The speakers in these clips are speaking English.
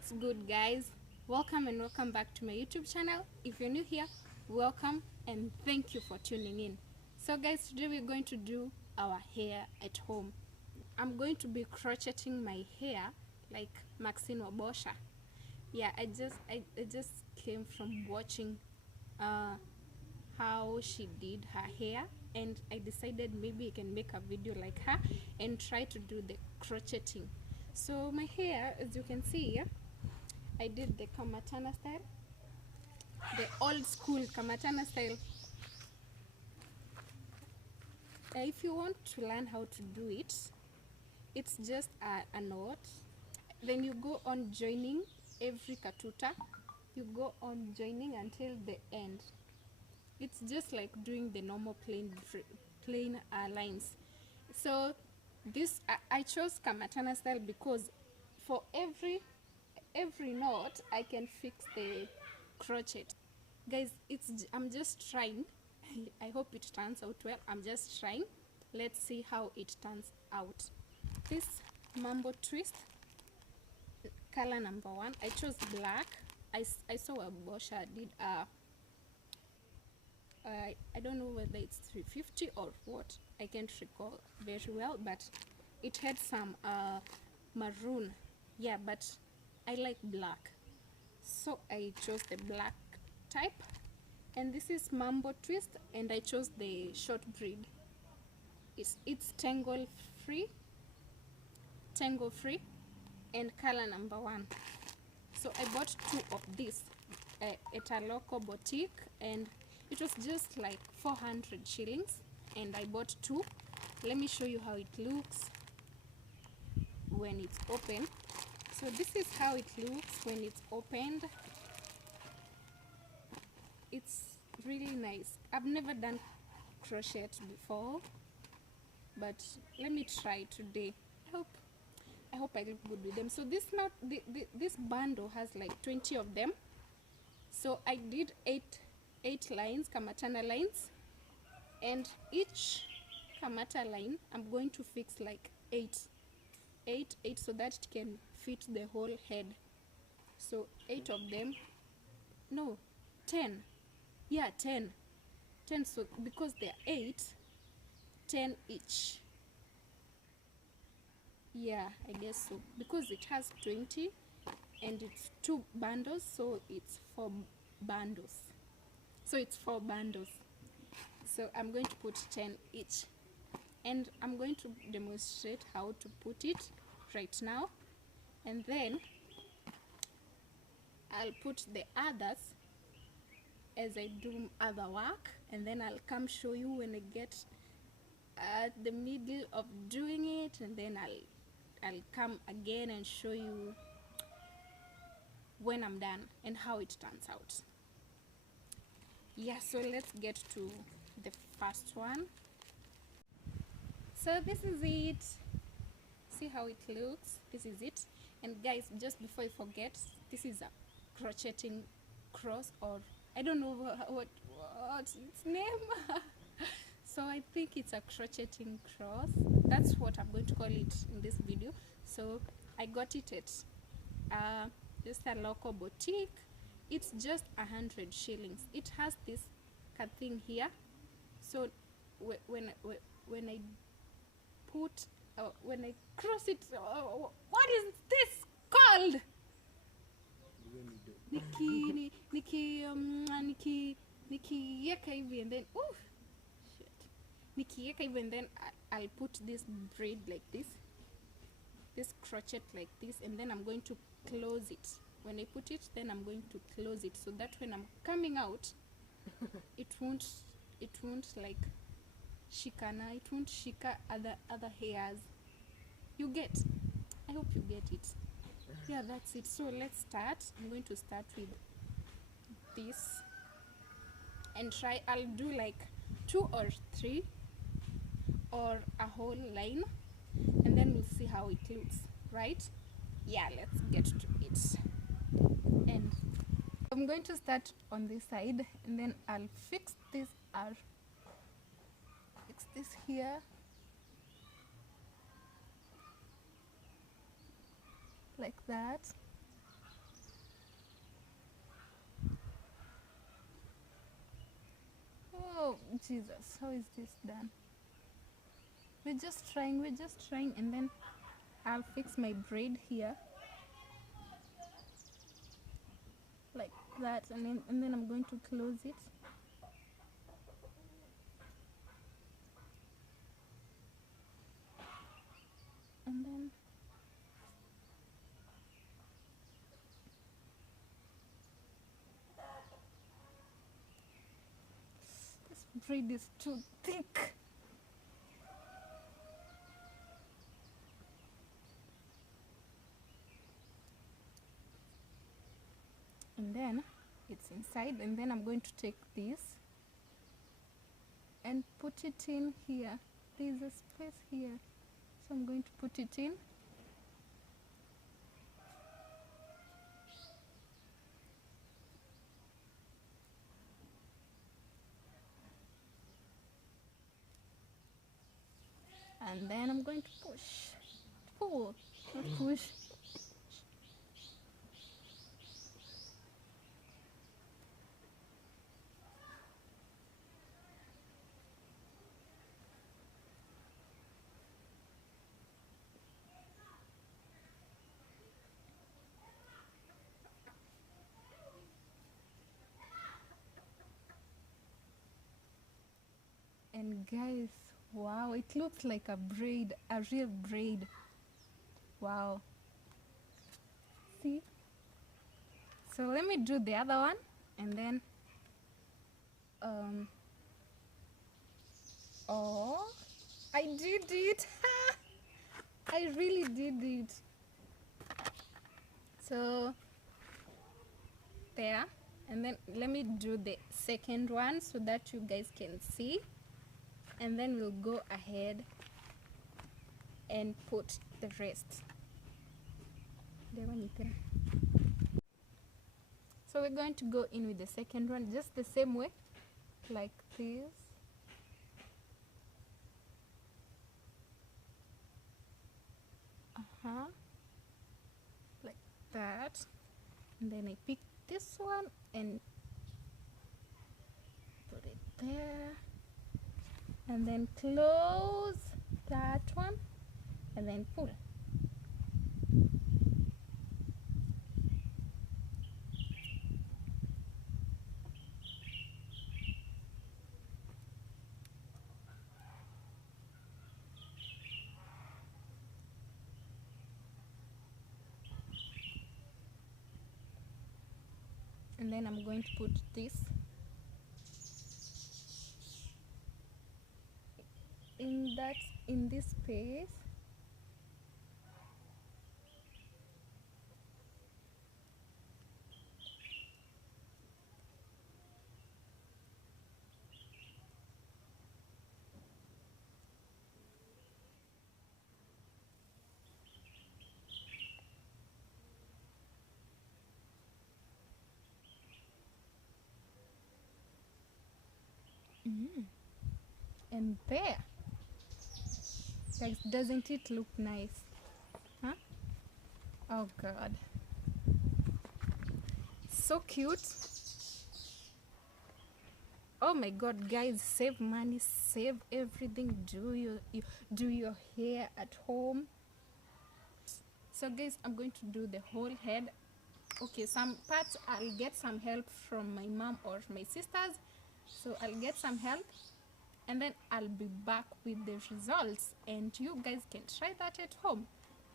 What's good, guys? Welcome and welcome back to my YouTube channel. If you're new here, welcome and thank you for tuning in. So guys, today we're going to do our hair at home. I'm going to be crocheting my hair like Maxine WABOSHA. Yeah, I just came from watching how she did her hair, and I decided maybe I can make a video like her and try to do the crocheting. So my hair, as you can see, I did the kamatana style, the old school kamatana style. If you want to learn how to do it, it's just a knot. Then you go on joining every katuta. You go on joining until the end. It's just like doing the normal plain lines. So this I chose kamatana style because for every knot I can fix the crochet. Guys, I'm just trying. I hope it turns out well. I'm just trying. Let's see how it turns out. This mambo twist, color number 1, I chose black. I saw WABOSHA did I don't know whether it's 350 or what, I can't recall very well, but it had some maroon. Yeah, but I like black, so I chose the black type. And this is mambo twist, and I chose the short braid. It's tangle free, and color number 1. So I bought 2 of this at a local boutique, and it was just like 400 shillings, and I bought 2. Let me show you how it looks when it's open. So this is how it looks when it's opened. It's really nice. I've never done crochet before, but let me try today. I hope I look good with them. So this this bundle has like 20 of them. So I did 8 lines, kamatana lines, and each kamata line I'm going to fix like 8 so that it can fit the whole head. So 8 of them, no, 10. Yeah, 10. So because they're 8, 10 each. Yeah, I guess so, because it has 20 and it's 2 bundles, so it's 4 bundles. So it's 4 bundles. So I'm going to put 10 each, and I'm going to demonstrate how to put it right now, and then I'll put the others as I do other work, and then I'll come show you when I get at the middle of doing it, and then I'll come again and show you when I'm done and how it turns out. Yeah, so let's get to the first one. So this is it. See how it looks? This is it. And guys, just before I forget, this is a crocheting cross, or I don't know what's its name. So I think it's a crocheting cross. That's what I'm going to call it in this video. So I got it at just a local boutique. It's just 100 shillings. It has this thing here. So when I put when I cross it, what is this called? Nikiweka hivi, and then nikiweka hivi, and then I'll put this braid like this crochet like this, and then I'm going to close it. When I put it, then I'm going to close it, so that when I'm coming out, it won't like shikana, it won't shika other hairs. You get? I hope you get it. Yeah, that's it. So let's start. I'm going to start with this and try. I'll do like 2 or 3 or a whole line, and then we'll see how it looks, right? Yeah, let's get to it. And I'm going to start on this side, and then I'll fix this here, like that. Jesus, how is this done? We're just trying, and then I'll fix my braid here like that, and then I'm going to close it. And then this braid is too thick. And then it's inside, and then I'm going to take this and put it in here. There's a space here, so I'm going to put it in. And then I'm going to pull, not push. And guys, wow, it looks like a braid, a real braid. Wow. See? So let me do the other one, and then oh, I did it. I really did it. So there, and then let me do the second one so that you guys can see, and then we'll go ahead and put the rest. So we're going to go in with the second one just the same way, like this. Like that. And then I pick this one and put it there, and then close that one, and then pull. And then I'm going to put this in this space. And there, guys, doesn't it look nice? Huh? Oh god, so cute. Oh my god, guys, save money, save everything. Do your hair at home. So guys, I'm going to do the whole head. Okay, some parts I'll get some help from my mom or my sisters, so I'll get some help, and then I'll be back with the results, and you guys can try that at home.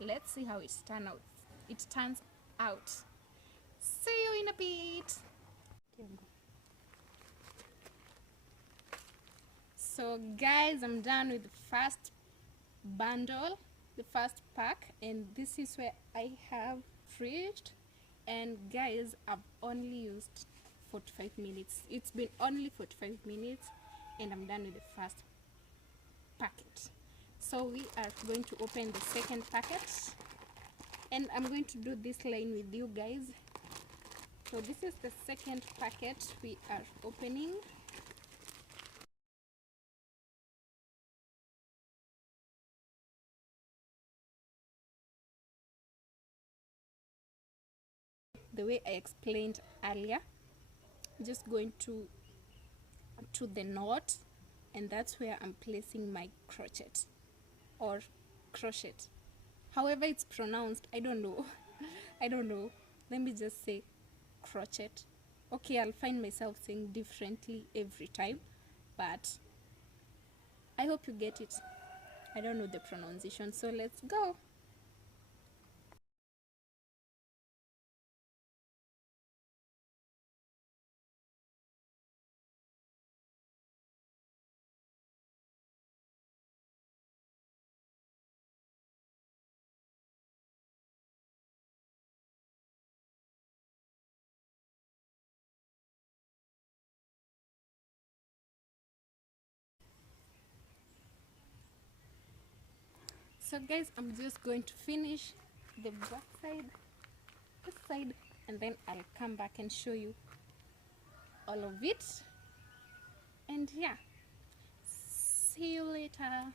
Let's see how it turns out. See you in a bit. So guys, I'm done with the first bundle, the first pack, and this is where I have reached. And guys, I've only used 45 minutes. It's been only 45 minutes, and I'm done with the first packet. So we are going to open the second packet, and I'm going to do this line with you guys. So this is the second packet we are opening. The way I explained earlier, just going to the knot, and that's where I'm placing my crochet or crochet, however it's pronounced. I don't know. I don't know. Let me just say crochet. Okay, I'll find myself saying differently every time, but I hope you get it. I don't know the pronunciation, so let's go. So guys, I'm just going to finish the back side, this side, and then I'll come back and show you all of it. And yeah, see you later.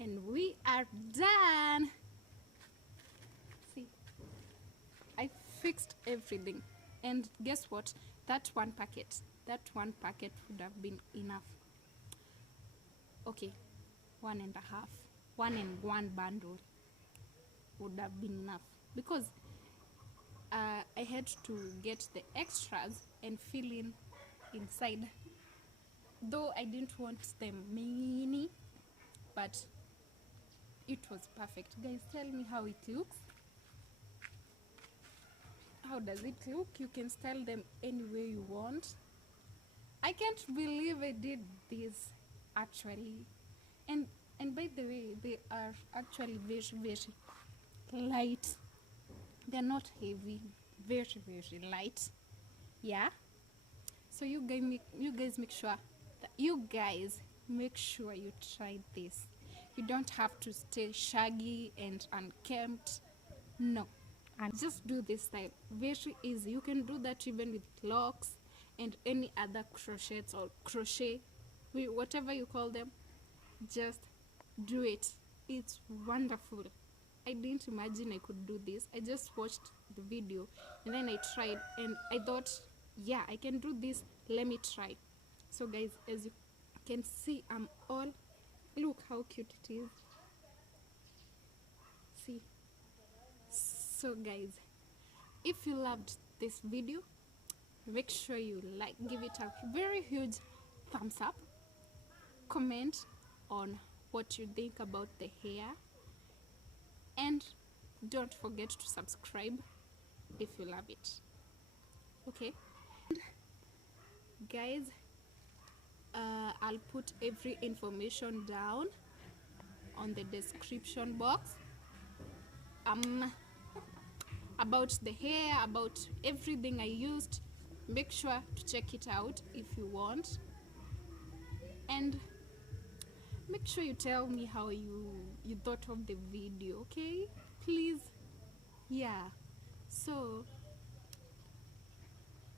And we are done. See, I fixed everything, and guess what? That one packet would have been enough. Okay, 1.5, 1 bundle would have been enough, because I had to get the extras and fill in inside, though I didn't want them mini, but it was perfect. Guys, tell me how it looks. How does it look? You can style them any way you want. I can't believe I did this actually. And by the way, they are actually very, very light. They're not heavy, very, very light. Yeah. So you guys make sure that you try this. You don't have to stay shaggy and unkempt. No. And just do this style. Very easy. You can do that even with locks and any other crochets or crochet, whatever you call them. Just do it. It's wonderful. I didn't imagine I could do this. I just watched the video and then I tried and I thought, yeah, I can do this. Let me try. So guys, as you can see, I'm all, look how cute it is. See. So guys, if you loved this video, make sure you give it a very huge thumbs up, comment on what you think about the hair, and don't forget to subscribe if you love it. Okay guys, I'll put every information down on the description box, about the hair, about everything I used. Make sure to check it out if you want, and make sure you tell me how you thought of the video, okay? Please. Yeah. So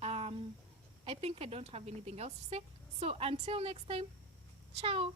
I think I don't have anything else to say. So until next time, ciao.